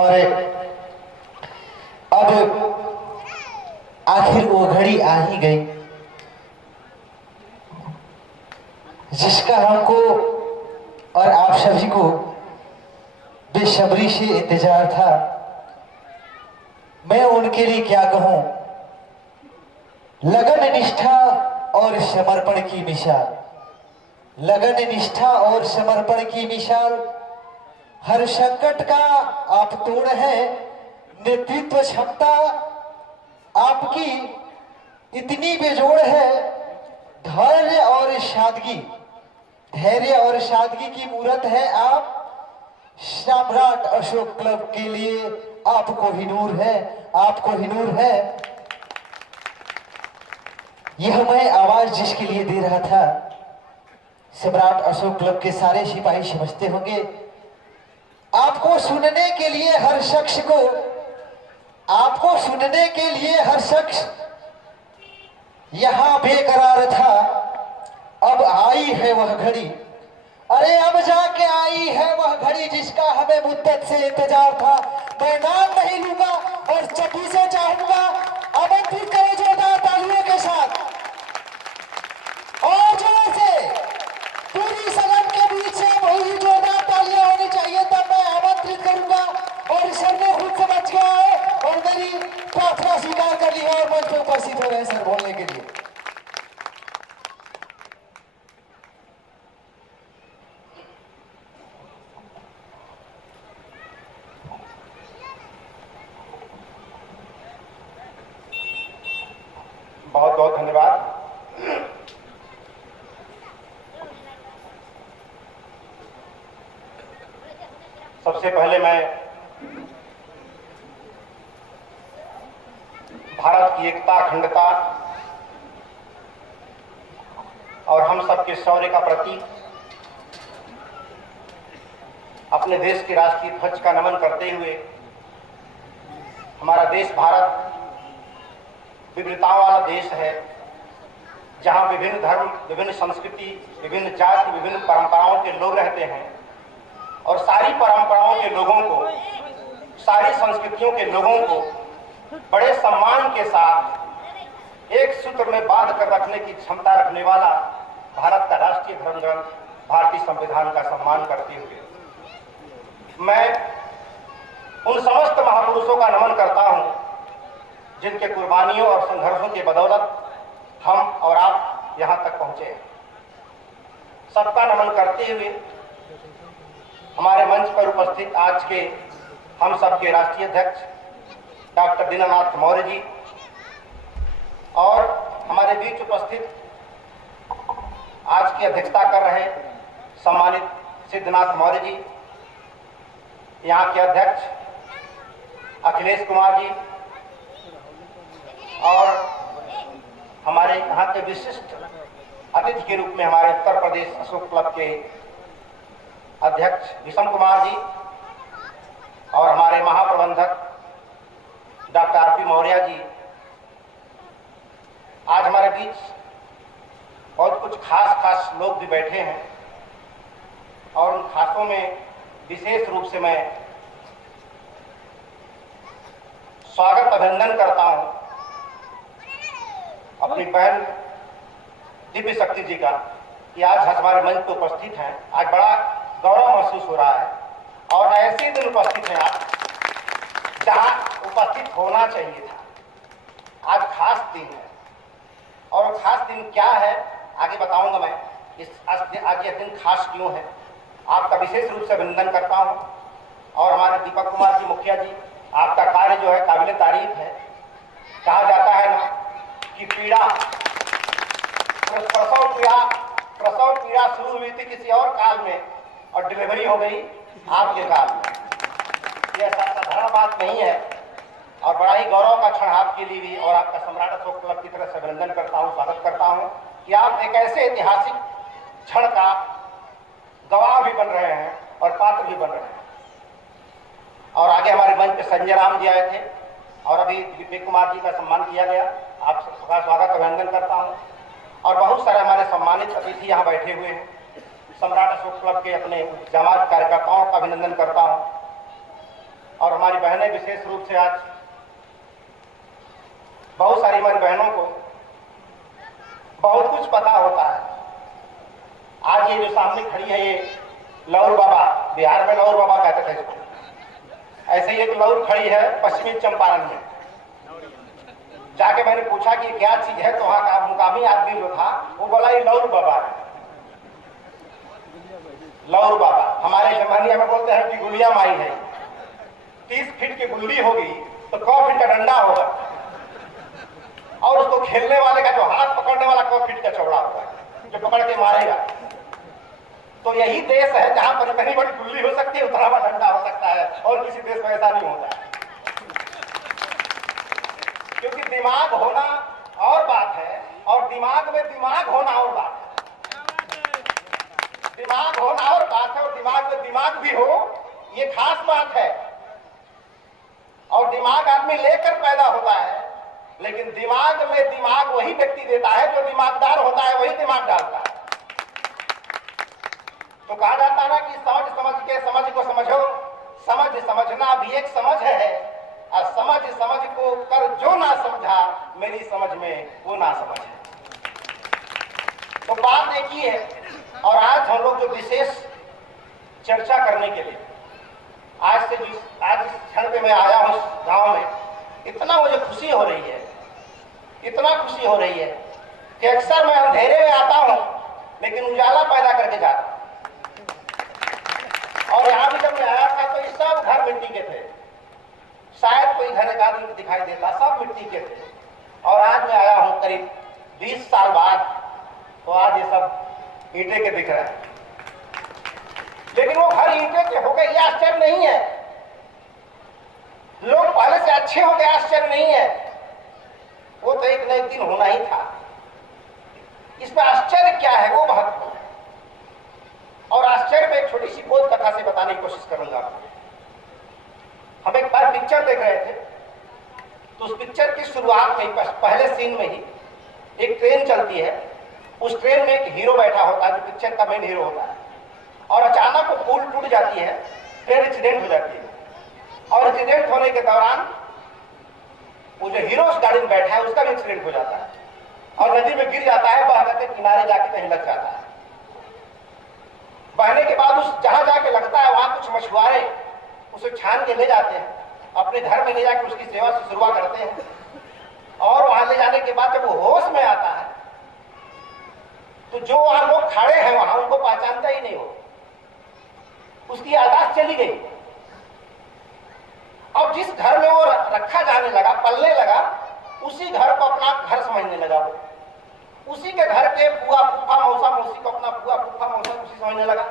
और अब आखिर वो घड़ी आ ही गई जिसका हमको और आप सभी को बेसब्री से इंतजार था। मैं उनके लिए क्या कहूं, लगन निष्ठा और समर्पण की मिसाल, लगन निष्ठा और समर्पण की मिसाल। हर संकट का आप तोड़ है, नेतृत्व क्षमता आपकी इतनी बेजोड़ है। धैर्य और सादगी, धैर्य और सादगी की मूरत है आप। सम्राट अशोक क्लब के लिए आपको ही नूर है, आपको ही नूर है। यह मैं आवाज जिसके लिए दे रहा था, सम्राट अशोक क्लब के सारे सिपाही समझते होंगे। आपको सुनने के लिए हर शख्स को, आपको सुनने के लिए हर शख्स यहां बेकरार था। अब आई है वह घड़ी, अरे अब जाके आई है वह घड़ी जिसका हमें मुद्दत से इंतजार था। मैं नाम नहीं लूंगा और चपी से चाहूंगा आमंत्रित करें जोरदार तालियों के साथ और जोर से पूरी सदन के बीच से वही जोरदार तालियां होनी चाहिए। तब मैं आमंत्रित करूंगा और सर ने खुद से बच गया है और मेरी प्रार्थना स्वीकार कर ली है और मंच पर उपस्थित हो रहे हैं सर बोलने के लिए। बहुत बहुत धन्यवाद। सबसे पहले मैं भारत की एकता, अखंडता और हम सबके शौर्य का प्रतीक अपने देश के राष्ट्रीय ध्वज का नमन करते हुए, हमारा देश भारत विविधताओं वाला देश है, जहां विभिन्न धर्म, विभिन्न संस्कृति, विभिन्न जाति, विभिन्न परंपराओं के लोग रहते हैं और सारी परंपराओं के लोगों को, सारी संस्कृतियों के लोगों को बड़े सम्मान के साथ एक सूत्र में बांध कर रखने की क्षमता रखने वाला भारत का राष्ट्रीय धर्म ग्रंथ भारतीय संविधान का सम्मान करते हुए मैं उन समस्त महापुरुषों का नमन करता हूं जिनके कुर्बानियों और संघर्षों की बदौलत हम और आप यहां तक पहुंचे हैं। सबका नमन करते हुए हमारे मंच पर उपस्थित आज के हम सबके राष्ट्रीय अध्यक्ष डॉक्टर दीनानाथ मौर्य जी और हमारे बीच उपस्थित आज की अध्यक्षता कर रहे सम्मानित सिद्धनाथ मौर्य जी, यहाँ के अध्यक्ष अखिलेश कुमार जी और हमारे यहाँ के विशिष्ट अतिथि के रूप में हमारे उत्तर प्रदेश अशोक क्लब के अध्यक्ष विषम कुमार जी और हमारे महाप्रबंधक डॉक्टर आरपी मौर्य जी। आज हमारे बीच बहुत कुछ खास लोग भी बैठे हैं और उन खासों में विशेष रूप से मैं स्वागत अभिनंदन करता हूं अपनी बहन दिव्य शक्ति जी का कि आज हमारे मंच पर उपस्थित हैं। आज बड़ा गौरव महसूस हो रहा है और ऐसे दिन उपस्थित हैं आप जहां उपस्थित होना चाहिए था। आज खास दिन है और खास दिन क्या है आगे बताऊंगा मैं। आज यह दिन खास क्यों है, आपका विशेष रूप से अभिनंदन करता हूं और हमारे दीपक कुमार जी मुखिया जी, आपका कार्य जो है काबिल तारीफ है। कहा जाता है ना कि प्रसव पीड़ा शुरू हुई थी किसी और काल में और डिलीवरी हो गई आपके काल में। यह साधारण बात नहीं है और बड़ा ही गौरव का क्षण आपके लिए भी और आपका सम्राट अशोक क्लब की तरफ से अभिनंदन करता हूं, स्वागत करता हूं कि आप एक ऐसे ऐतिहासिक क्षण का गवाह भी बन रहे हैं और पात्र भी बन रहे हैं। और आगे हमारे मंच पे संजय राम जी आए थे और अभी विवेक कुमार जी का सम्मान किया गया। आप सबका स्वागत अभिनंदन करता हूं और बहुत सारे हमारे सम्मानित अतिथि यहाँ बैठे हुए हैं। सम्राट अशोक क्लब के अपने जामात कार्यकर्ताओं का अभिनंदन करता हूं और हमारी बहनें विशेष रूप से आज बहुत सारी हमारी बहनों को बहुत कुछ पता होता है। आज ये जो सामने खड़ी है ये लौर बाबा, बिहार में लौर बाबा कहते थे इसको। ऐसे ही एक लौर खड़ी है पश्चिमी चंपारण में। जाके मैंने पूछा कि क्या चीज है, तो वहां का मुकामी आदमी जो था वो बोला ये लौर बाबा है। लौर बाबा हमारे जमानिया में बोलते हैं कि गुलिया माई है। 30 फीट की गुल्ली होगी तो 100 फीट का डंडा होगा और उसको खेलने वाले का जो हाथ पकड़ने वाला 100 फीट का चौड़ा होगा जो पकड़ के मारेगा। तो यही देश है जहां पर इतनी बड़ी गुल्ली हो सकती है, उतना बड़ा डंडा हो सकता है, और किसी देश में ऐसा नहीं होता है। क्योंकि दिमाग होना और बात है और दिमाग में दिमाग होना और बात है। दिमाग होना और बात है और दिमाग में दिमाग भी हो, ये खास बात है। और दिमाग आदमी लेकर पैदा होता है, लेकिन दिमाग में दिमाग वही व्यक्ति देता है जो दिमागदार होता है, वही दिमाग डालता है। तो कहा जाता है ना कि समझ समझ के समझ को समझो, समझ समझना भी एक समझ है, और समझ समझ को कर जो ना समझा, मेरी समझ में वो ना समझ है। तो बात एक ही है। और आज हम लोग जो विशेष चर्चा करने के लिए आज इस क्षण पे मैं आया हूं गांव में, इतना मुझे खुशी हो रही है, इतना खुशी हो रही है कि अक्सर मैं अंधेरे में आता हूं लेकिन उजाला पैदा करके जाता हूं। और यहां भी जब मैं आया था तो ये सब घर मिट्टी के थे, शायद कोई घर एक आदमी दिखाई देता, सब मिट्टी के थे। और आज मैं आया हूं करीब 20 साल बाद, तो आज ये सब ईंटे के दिख रहे हैं। लेकिन वो घर ईंटे के हो गए ये आश्चर्य नहीं है, लोग पहले से अच्छे हो गए आश्चर्य नहीं है, वो तो एक न एक दिन होना ही था। इसमें आश्चर्य क्या है वो महत्वपूर्ण है। और आश्चर्य में एक छोटी सी बोध कथा से बताने की कोशिश करूंगा। हम एक बार पिक्चर देख रहे थे, तो उस पिक्चर की शुरुआत में पहले सीन में ही एक ट्रेन चलती है। उस ट्रेन में एक हीरो बैठा होता है जो पिक्चर का मेन हीरो होता है, और अचानक वो पुल टूट जाती है, ट्रेन एक्सीडेंट हो जाती है। और एक्सीडेंट होने के दौरान वो जो हीरो उस गाड़ी में बैठा है उसका भी एक्सीडेंट हो जाता है और नदी में गिर जाता है, बह करके किनारे जाके कहीं लग जाता है। बहने के बाद उस जहां जाके लगता है वहां कुछ मछुआरे उसे छान के ले जाते हैं, अपने घर में ले जाकर उसकी सेवा शुरुआत करते हैं। और वहां ले जाने के बाद जब वो होश में आता है तो जो वहां लोग खड़े हैं वहां उनको पहचानता ही नहीं हो, उसकी याददाश्त चली गई। अब जिस घर में वो रखा जाने लगा, पलने लगा, उसी घर को अपना घर समझने लगा। वो उसी के घर के बुआ फूफा मौसा मौसी को अपना बुआ फूफा मौसा मौसी समझने लगा।